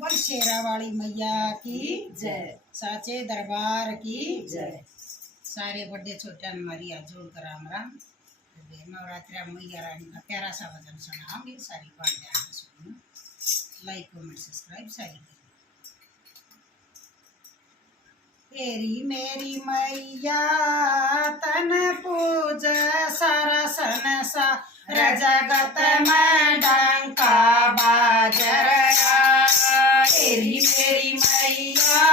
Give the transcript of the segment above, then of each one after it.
बोल शेरा वाली मैया की जय। साचे दरबार की जय। सारे बड़े छोटे हमारी हाथ जोड़ कर राम राम। नवरात्रि मैया रानी का प्यारा सा भजन सुनाओगे, सारी बात ध्यान से सुनो, लाइक कमेंट सब्सक्राइब सारी करो। तेरी मेरी मैया तन पूज सारा संसार जगत में डंका बाजर। तेरी मेरी मैया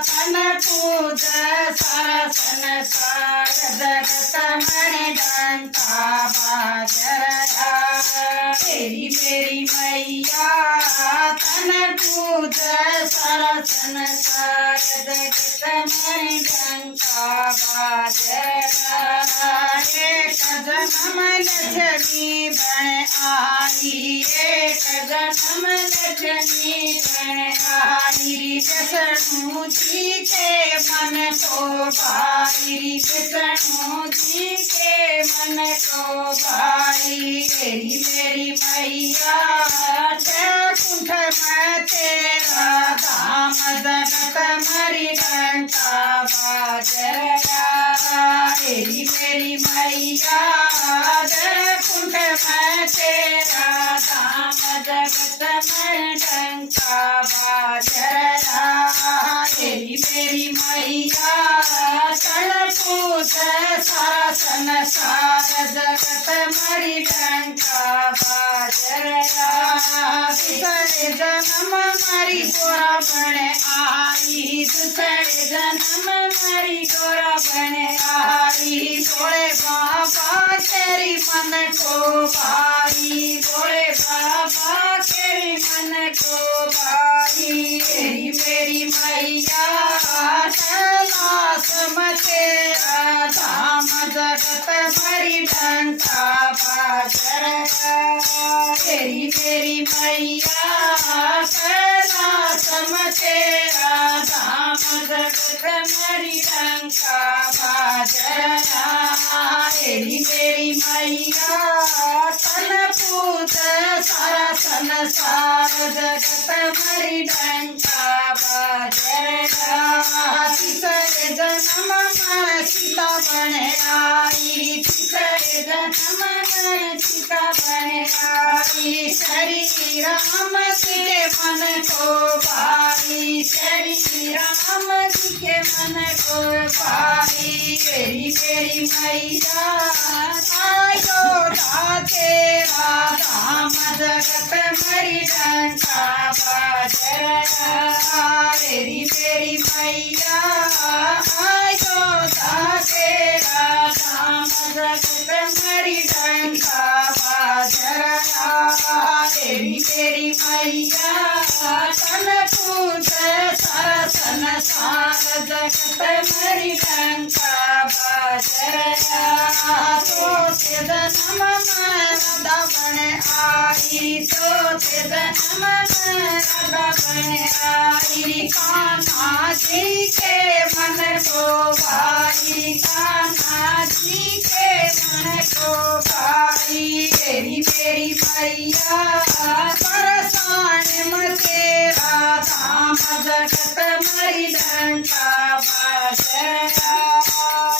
तन पूज सारा संसार जगत में डंका बाजर। तेरी मेरी मैया तन पूज सारा संसार जगत में डंका बाजर। एक जन्म लक्ष्मी बन आई, एक जन्म लक्ष्मी बन आई। विष्णु जी के मन को भाई, विष्णु जी के मन को भाई। तेरी मेरी मैया कुंठ में तेरा धाम जगत मरी डंका बाजर। तेरी मेरी मैया कुंठ में तेरा धाम जगत मरी डंका बाजर। तेरी मेरी मैया चल पूज सारा संसार जगत मरी डंका बाजर। दूसरे जन्म मरी गोरा बन आई, दूसरे जन्म मरी गोरा बन आई। भोले बाबा तेरी मन को भाई, भोले बाबा तेरी मन को भाई। तेरी मेरी मैया कैलाश में तेरा धाम जगत मरी डंका बाजर। तेरी मेरी मैया कैलाश में तेरा धाम जगत मरी डंका बाजर। तेरी मेरी मैया तन पूज सारा संसार जगत मरी डंका बाजर। तीसरे जन्म में सीता बन आई, तीसरे जन्म में सीता बन आई। श्री राम जी के मन को भाई, श्री राम जी के मन को भाई। तेरी मेरी मैया अयोध्या तेरा धाम जगत मरी डंका बाजर। तेरी मेरी मैया अयोध्या तेरा धाम जगत मरी डंका बाजर। तेरी मेरी मैया तन पूज सारा संसार जगत मरी डंका बाजर। चौथे जन्म में राधा बन आई, चौथे जन्म में राधा बन आई। कान्हा जी के मन को भाई, कान्हा जी के मन को भाई। तेरी मेरी मैया परसान में तेरा धाम जगत मरी डंका बाजर।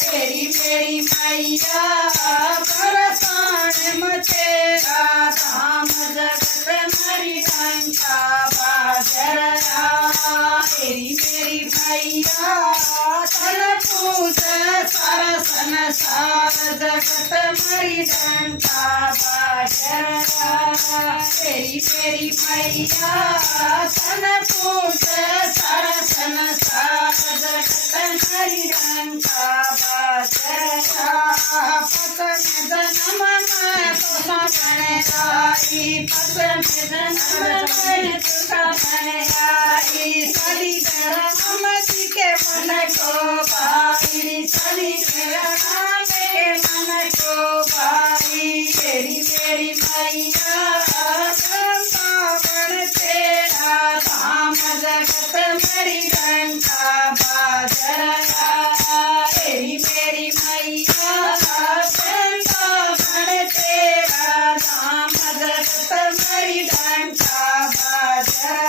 तेरी मेरी मैया परसान में तेरा धाम जगत मरी डंका बाजर। तेरी मेरी मैया तन पूज सारा संसार जगत मरी डंका बाजर। तेरी मेरी मैया तन पूज सारा संसार जगत मरी डंका बाजर। पसंद जन्म में तुझा बन आई, पसंद जन्म में तुझा बन आई। सली राम जी के मन को भाई, सली राम के मन को भाई। तेरी मेरी मैया बन तेरा धाम जगत मरी डंका बाजर। तेरी मेरी मैया बन तेरा धाम जगत मरी डंका बाजर।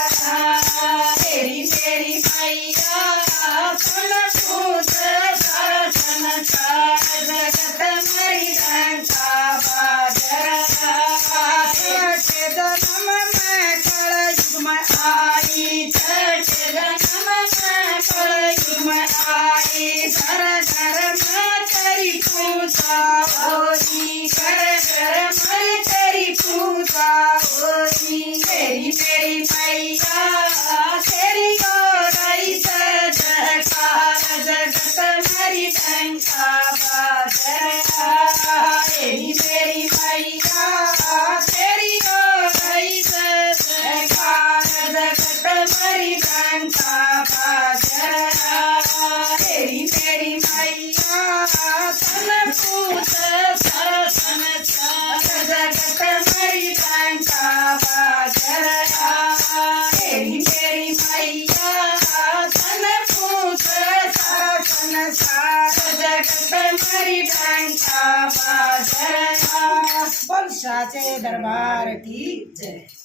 मेरी मेरी मैया तन पूछ सारा संसार जगत मारी डंका बाजना। बोल साचे दरबार की जय।